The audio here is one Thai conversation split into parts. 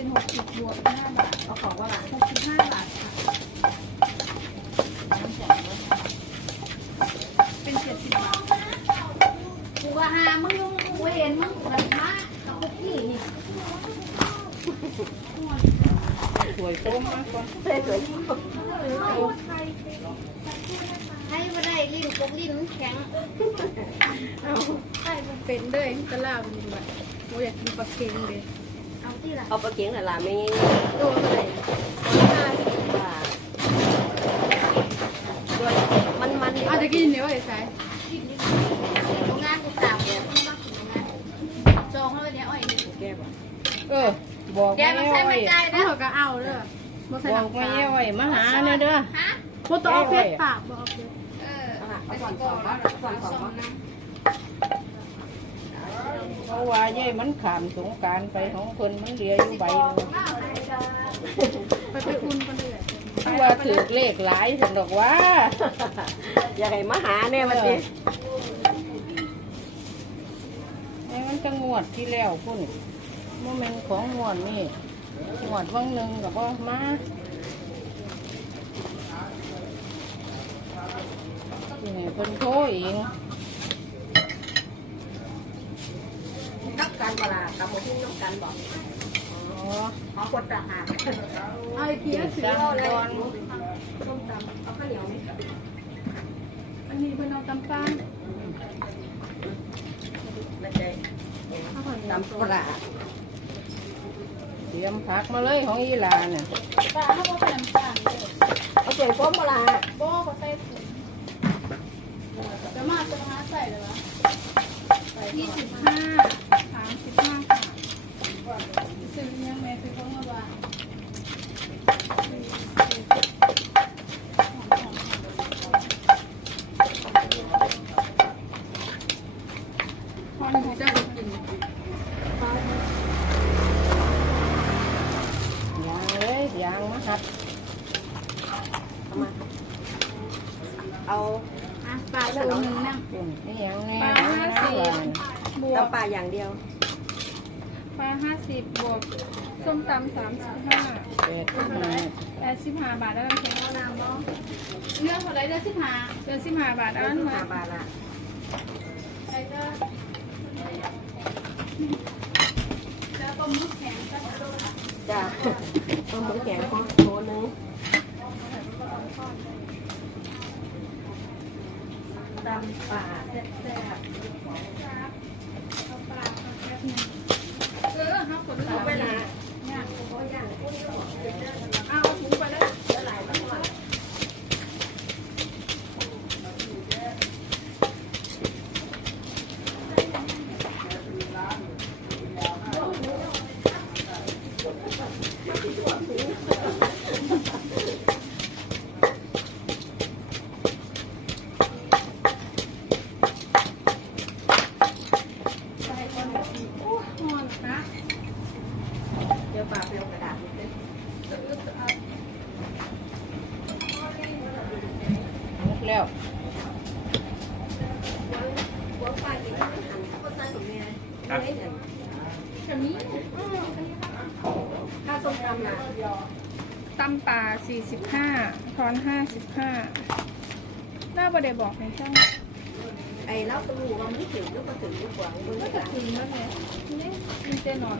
เป็น60 บวก5 บาทเอาของว่า65 บาทค่ะเป็น70 บาทกูว่าหามึงกูเห็นมึงแบบมากับพวกพี่นี่สวยต้มมากกว่าสวยให้มาได้ลิ้นกบลิ้นแข็งเอาให้มันเป็นเลยตะลาบนี่แบบโอ้อยากกินปลาเค็งเลยเอาที่ละเอาปลาเก๋งน่ะล่ะไม่ตัวเท่าไหร่มันเอาจะกินเดี๋ยวไอ้สายกินดิโรงงานกูตามเนี่ยต้องมากินโรงงานจองแล้วเนี่ยอ้อยแก้ป่ะบอกแกมันใช้ไม่ได้นะเขาก็เอาเด้อบอกไม่ย่อยมาหาเนี่ยเด้อฮะพูดต่อเพชรปากบอกเลยเอาสอนนะเพราะว่าย่อยมันขามสงการไปของคนมันเรียอยู่ใบไปอุ่นกันเลยว่าถือเลขหลายฉันบอกว่าอย่าให้มาหาเนี่ยมันดิมันจะงวดที่แล้วพุ่นโมเมนต์ของงวดนี่งวดวังหนึ่งกับว่ามานี่เป็นโทเองนักการเวลากับหมดที่นักการบอกขอคนทหารไอ้เพี้ยถือเอาเลยต้มตำเอาข้าวเหนียวไหมอันนี้เป็นเอาตำปลาไม่ใช่ตำปลาเตรียมผักมาเลยของอีหลาเนี่ยปลาเขาบอกเป็นน้ำตาลเลยเอาเปลี่ยนก้มปลาโบ้ก็ใส่ถุงจะมาใส่เลยวะ25 35ค่ะซื้อยังไงซื้อของมาบ้างพอหนึ่งจะกินยางมาหัดเอาปลาตัวหนึ่งนะนี่ยังแน่ปลา50 บวกปลาอย่างเดียวปลา50 บวกส้มตำ35 85 บาทแล้วน้ำแข็งเอาน้ำบ้างเรื่องเท่าไรเดือน15 บาทเอา15 บาทละใช่ก็แล้วต้มมือแข็งก็จ้ะต้มมือแข็งพอโลนึงตำป่าแซ่บเขาขนถุงไปละเอาถุงไปแล้วปลาเปรี้ยวกระดาษนิดนึงลุกแล้วหัวปลากินไม่หันก็ใส่ของเมียไม่เห็นแบบนี้ข้าวส้มตำล่ะตำป่า45 ทอน55หน้าประเดี๋ยวบอกในช่างไอ้เล่าตู้ว่าไม่ถึงลูกก็ถึงลูกกว่าก็จะถึงแล้วไงนี่มีเจนอน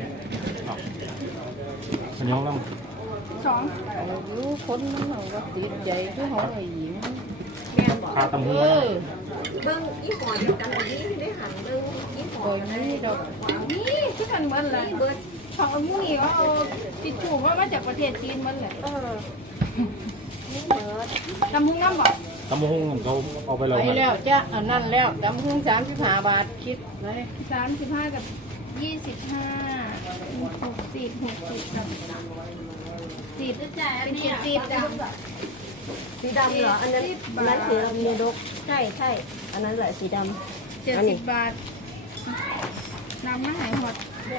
อันนี้แล้ว 2 รู้คนมันหน่อยว่าติดใจคือเขาไอ้หญิงแม่บอกตำหูเบิ้งยี่ห้อเดียวกันนี้ได้หันเบิ้งยี่ห้อนี้ดอกนี่ที่กันเหมือนเลยของมุ้งอีกว่าเอาติดถูกว่ามาจากประเทศจีนมันเลยนี่เหมือนตำพุงน้ำบอกตำหูเขาเอาไปเลยไปแล้วจ้ะอันนั้นแล้วตำหู35 บาทคิดเลย 35 กับ 25 60กับ10จะจ่ายเป็น70จ้ะสีดำเหรออันนั้นสีดำเนดกใช่อันนั้นแหละสีดำ 70 บาทน้ำมันหายหมด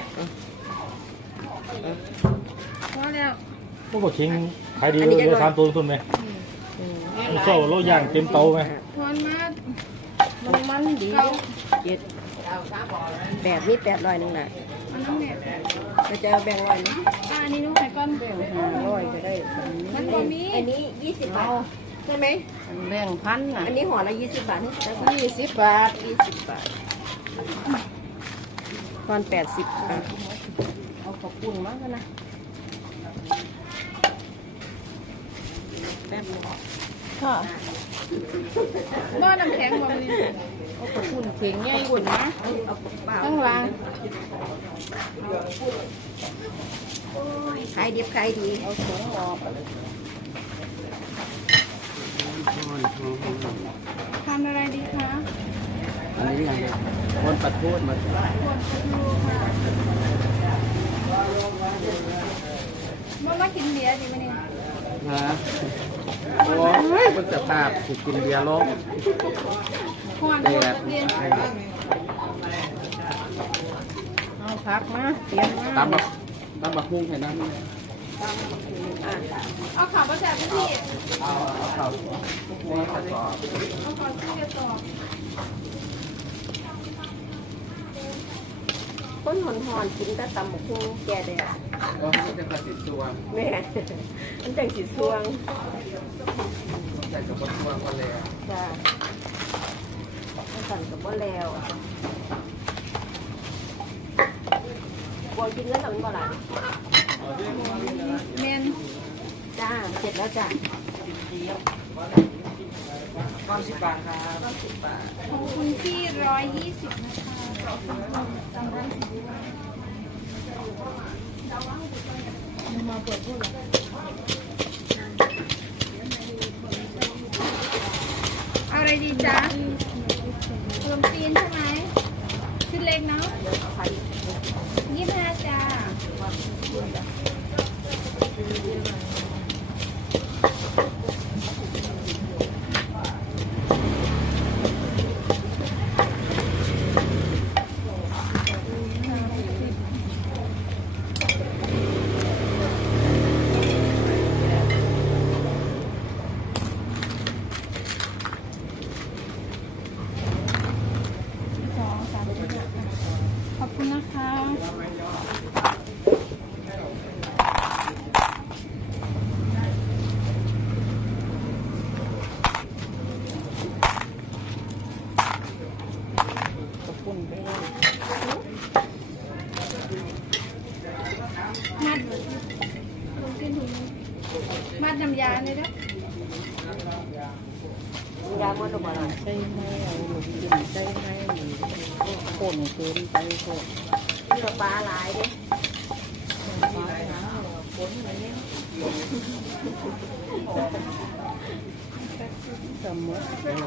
ว่าแล้วพวกเข่งขายดีเลย3 ตัวทุนไหมโซ่โลย่างเต็มเตาไหมทอนมามันดีเจ็ดแบบนี้800นึงน่ะอันนั้นเนี่ยจะเอาแบ่งร้อยไหมอันนี้นุ่งไข่ก้อนแบ่ง500ก็ได้มันบ่มีอันนี้20 บาทใช่ไหมอันแบ่งพันน่ะอันนี้ห่อละ20 บาทให้ได้ป่ะ 20 บาท 20 บาทตอน80อ่ะเอาขอบคุณมากนะแป๊บนึงค่ะบ่น้ำแข็งบ่มีเอาขอบคุณเข่งใหญ่กว่านะเอาเปล่าข้างล่างขายดิบขายดีเอาถุงออกทำอะไรดีคะอันนี้ไงคนปัดพูดมาปวดดูค่ะมากินเบียร์ดีไหมเนี่ยฮะโอ้ยมันจะภาพสิกินเบียร์ลงห่อนนี่หมแหละดเรียนเอาพักมาเตรียมมาตำบักหุ้งให้น้ำเอาข่าวมาจากพี่เอาข้าวหัวข้าวสอบเอาก่อนที่จะสอบต้นหอนๆกินแต่ตำหมกหุ้งแก่แดดก็ให้จะกระสิบตัวแม่มันแต่งสีสวงใส่กับบะตัวก็เลยจ้ามันสั่นกับว่าแล้วบอลกินแล้วหลังบ่หลังเมนจ้าเสร็จแล้วจ้า 90 บาทครับของคุณพี่120นะคะจำได้มาเปิดพูดเอาอะไรดีจ๊ะขนมจีนใช่ไหมชิ้นเล็กเนาะ25จ้าขอบคุณนะคะขอบคุณไปเลยมัดลงเส้นถุงมัดน้ำยาเลยนะยาหมดหรือเปล่าใส่ไม้เอาลูกกินใส่ไม้หนึ่งข้นเกินไปก็เนื้อปลาหลายเด้ฟ้าหนาวฝนอะไรเนี่ยสมมติ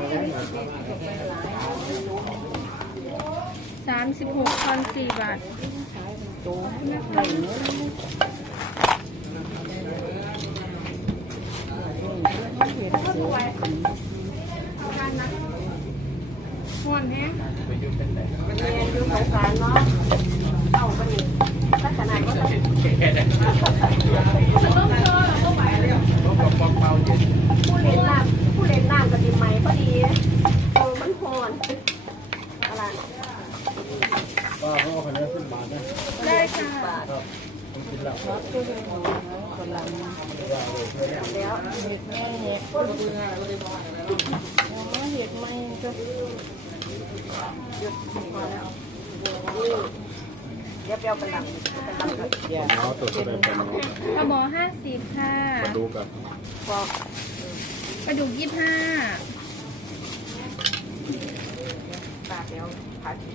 36,004 บาทตัวไหนเนื้อเห็ดเสือห่อนแฮะแม่ดูสงสารเนาะเอาไปนี่ถ้าขนาดว่าต้องรถกระป๋องเบาเย็นผู้เล่นน้ำกับดินไหมพอดีมันหอนอะไรป้าเขาเอาคะแนน10 บาทนะได้ค่ะครับผมกินแล้วครับตัวเองกำลังแล้วเห็ดแม่เห็ดอ๋อเห็ดไม่ก็เดี๋ยวเปรี้ยวเป็นลำกับอย่าเอาตัวจะได้เป็นเนาะปลาหมอ50 ค่ะมาดูกันพอปลาดุก25 ปากเดี๋ยวผัด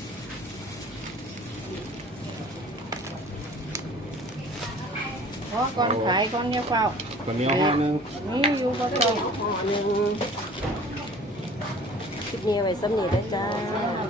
เพราะก่อนขายก่อนเนี่ยเปล่าคนนี้เอาห่อหนึงนี่อยู่ก็ต้องห่อหนึ่งคลิปนี้ไว้สำนีได้จ้า